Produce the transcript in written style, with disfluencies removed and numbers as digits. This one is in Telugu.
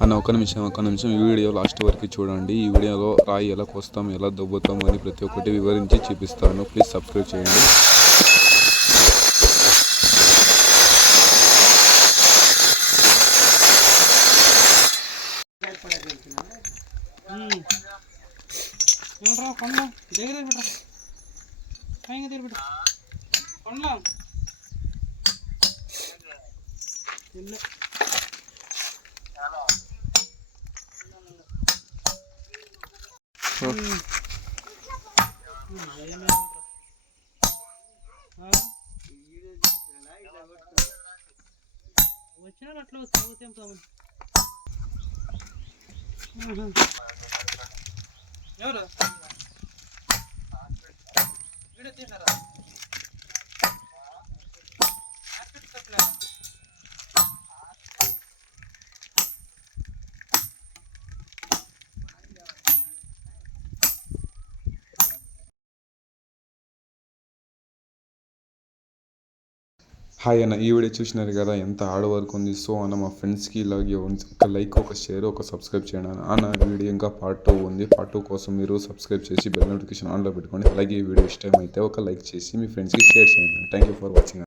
అన్న ఒక నిమిషం ఈ వీడియో లాస్ట్ వరకు చూడండి. ఈ వీడియోలో రాయి ఎలా కోస్తాం, ఎలా దొబ్బుతాం అని ప్రతి ఒక్కటి వివరించి చూపిస్తాను. ప్లీజ్ సబ్స్క్రైబ్ చేయండి. వచ్చినా అట్లా వస్తాం ఎవరు వీడియో తీసారా హాయ్ అన్న, ఈ వీడియో చూసినారు కదా, ఎంత హార్డ్ వర్క్ ఉంది. సో అన్న, మా ఫ్రెండ్స్కి ఇలాగే ఒక లైక్, ఒక షేర్, ఒక సబ్స్క్రైబ్ చేయండి అన్న. వీడియో ఇంకా పార్ట్ 2 ఉంది. పార్ట్ 2 కోసం మీరు సబ్స్క్రైబ్ చేసి బెల్ నోటిఫికేషన్ ఆన్లో పెట్టుకోండి. అలాగే ఈ వీడియో ఇష్టమైతే ఒక లైక్ చేసి మీ ఫ్రెండ్స్కి షేర్ చేయండి. Thank you for watching.